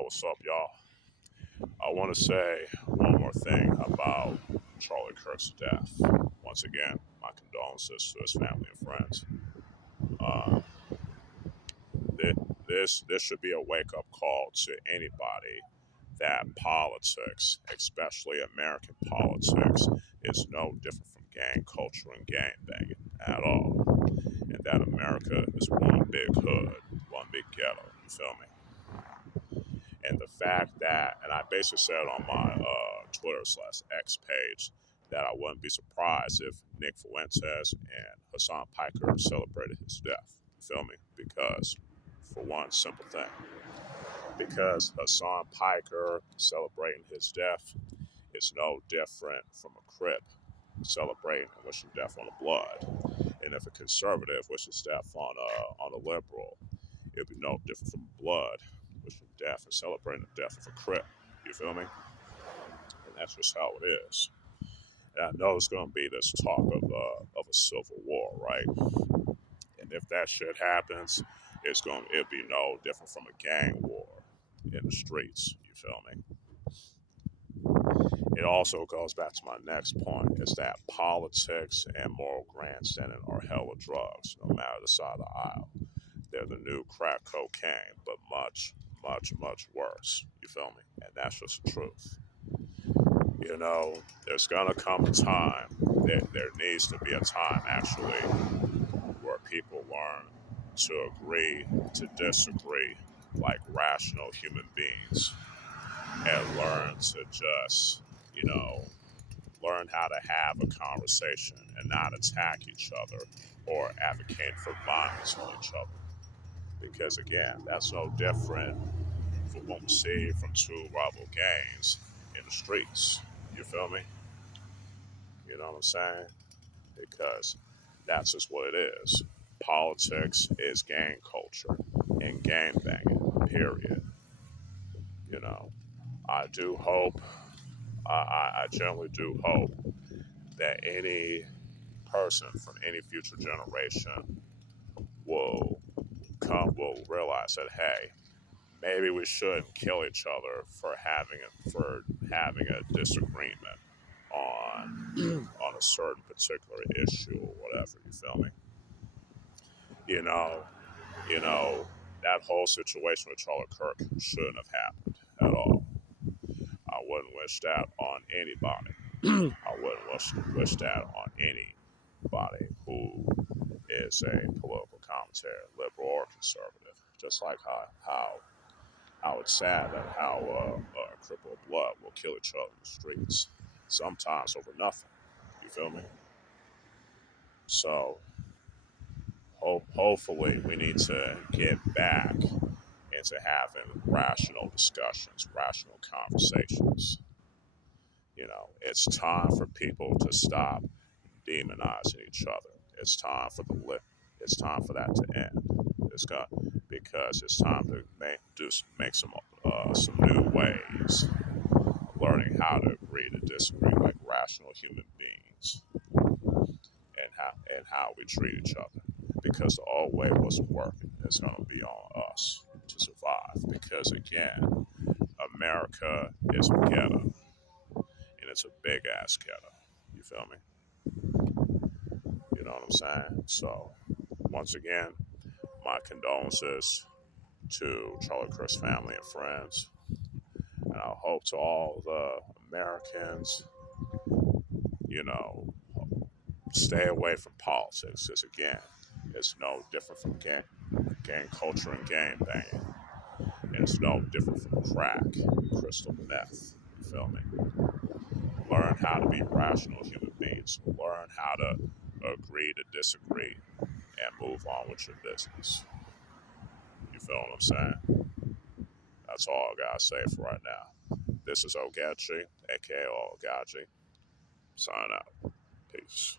Yo, what's up, y'all? I want to say one more thing about Charlie Kirk's death. Once again, my condolences to his family and friends. Uh, thi- this should be a wake up call to anybody that politics, especially American politics, is no different from gang culture and gang banging at all, and that America is one big hood, one big ghetto. You feel me? And the fact that, and I basically said on my Twitter/X page that I wouldn't be surprised if Nick Fuentes and Hassan Piker celebrated his death. You feel me? Because, for one simple thing, because Hassan Piker celebrating his death is no different from a Crip celebrating and wishing death on a blood. And if a conservative wishes death on a liberal, it'd be no different from blood, wishing death and celebrating the death of a Crip. You feel me? And that's just how it is. And I know it's going to be this talk of a civil war, right? And if that shit happens, it'll be no different from a gang war in the streets. You feel me? It also goes back to my next point: is that politics and moral grandstanding are hella drugs, no matter the side of the aisle. They're the new crack cocaine, but much, much, much worse. You feel me? And that's just the truth. You know, there's gonna come a time, there needs to be a time actually, where people learn to agree to disagree like rational human beings and learn to just, you know, learn how to have a conversation and not attack each other or advocate for violence on each other. Because again, that's no different from what we see from two rival gangs in the streets. You feel me? You know what I'm saying? Because that's just what it is. Politics is gang culture and gang banging, period. You know, I do hope, I generally do hope that any person from any future generation will will realize that, hey, maybe we shouldn't kill each other for having a disagreement on a certain particular issue or whatever. You feel me? You know, you know that whole situation with Charlie Kirk shouldn't have happened at all. I wouldn't wish that on anybody. I wouldn't wish that on anybody who is a political commentator, liberal or conservative. Just like how it's sad that how crippled blood will kill each other in the streets, sometimes over nothing. You feel me? So hopefully we need to get back into having rational discussions, rational conversations. You know, it's time for people to stop demonizing each other. It's time for it's time for that to end. It's got because it's time to make some new ways, learning how to agree to disagree like rational human beings, and how we treat each other. Because the old way wasn't working. It's gonna be on us to survive. Because again, America is a ghetto, and it's a big ass ghetto. You feel me? You know what I'm saying? So once again, my condolences to Charlie Kirk's family and friends. And I hope to all the Americans, you know, stay away from politics. Because again, it's no different from gang culture and gang banging. And it's no different from crack, crystal meth. You feel me? Learn how to be rational human beings. Learn how to agree to disagree and move on with your business. You feel what I'm saying? That's all I gotta say for right now. This is Ogachi, aka Ogachi. Sign out. Peace.